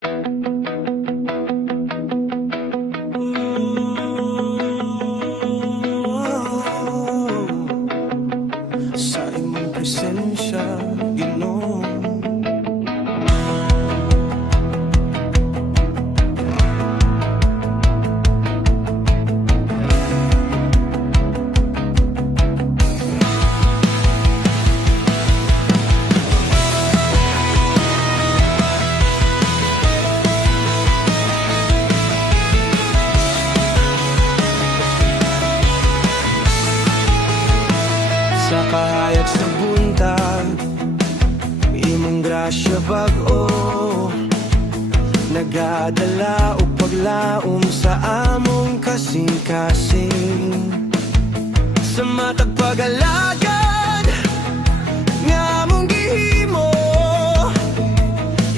Sa imong presensya, Ginoo. Sa kahayag sa buntag, imong grasya bag-o nagadala o paglaom sa among kasing-kasing. Sa matag pag-alagad nga among gihimo,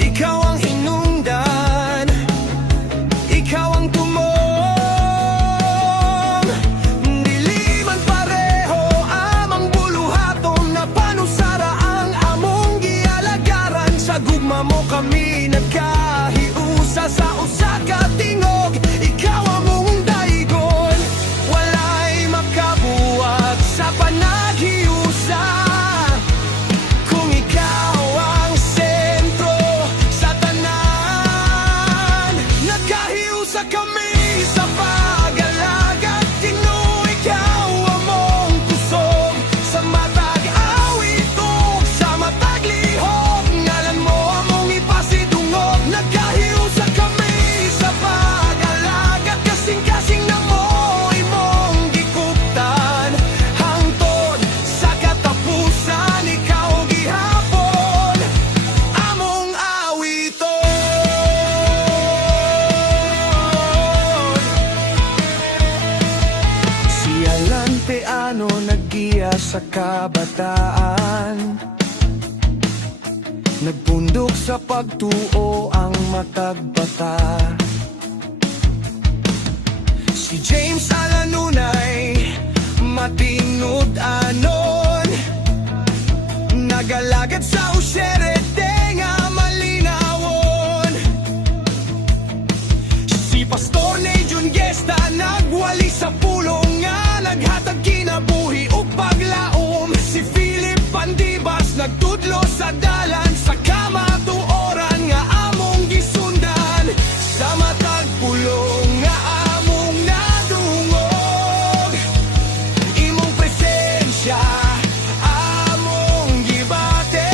ikaw ang hinungdan, ikaw ang tumong. Dili man pareho amang buluhaton, na panusara ang among gialagaran. Sa gugma mo kami nagkahiusa, sa usa ka tingog, ikaw among daigon. Walay makabuwag sa panaghiusa kung ikaw ang sentro sa tanan. Nagkahiusa kami sa pag-alagad, Ginoo, ikaw among kusog. Sa matag awit ug sa matag lihok, ngalan mo among ipasidungog. Nagkahiusa kami sa pag-alagad, kasing-kasing na mo imong gikuptan. Hangtod sa katapusan, ikaw gihapon among awiton. Si Alante ano naggiya sa kabataan, nagpundok sa pagtuo ang matagbata. Si James Alanunay matinud anon, nagalagad sa usyerete nga malinawon. Si Pastor Nejun Gesta nagwali sa pulong nga naghatag kinabuhi ug paglaom. Si Philip Pandibas nagtudlo sa dalan sa kamatuoran nga among gisundan. Sa matag pulong nga among nadungog, imong presensya among gibate.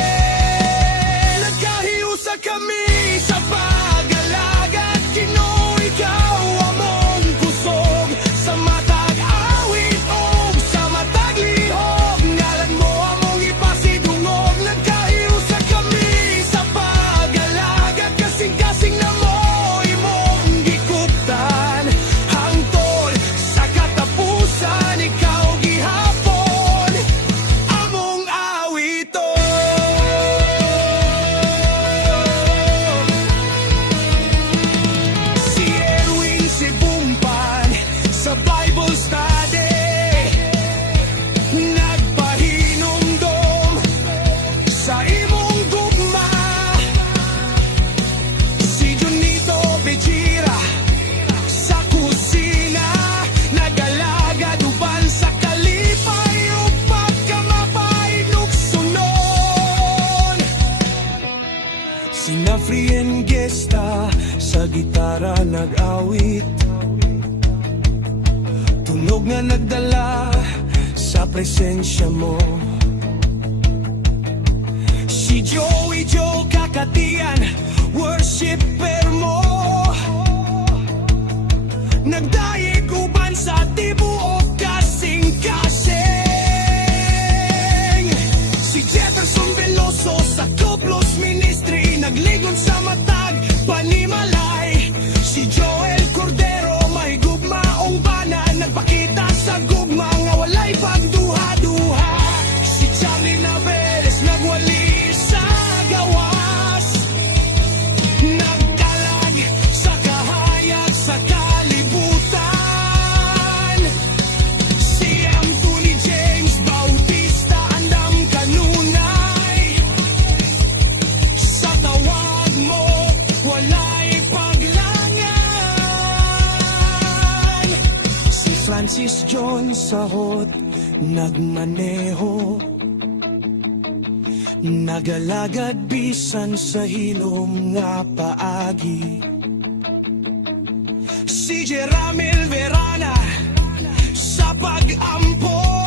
Nagkahiusa kami sa pag-alagad, Ginoo, ikaw among kusog. Sa matag awit ug sa matag lihok, ngalan mo among ipasidungog. Nagkahiusa kami sa pag-alagad, kasing-kasing na mo imong gikuptan. Hangtod sa katapusan, ikaw gihapon among awiton. Si Erwin Sibumpan sa Bible study nagpahinumdom sa imong gugma. Si Junito Bejira sa kusina nagalagad uban sa kalipay ug pagkamapay nugsunon. Si Nafrien Gesta sa gitara nag-awit, tunog nga nagdala sa presensya mo. Si Joey Joe Kakatian, worshipper mo, nagdayeg uban sa tibuok kasing-kasing. Si Jefferson Veloso sa Coplos Ministry nagligon sa matag panimalay. Si Joel Cordero may gugmaong bana, nagpakita sa gugma nga walay pagduha-duha. Si Charlie Naveles nagwali sa gawas, nagkalag sa kahayag sa kalibutan. Si Anthony James Bautista andam kanunay, sa tawag mo Francis John Sahot nagmaneho, nagalagad bisan sa hilom nga paagi. Si Jeramil Verana sa pag-ampo,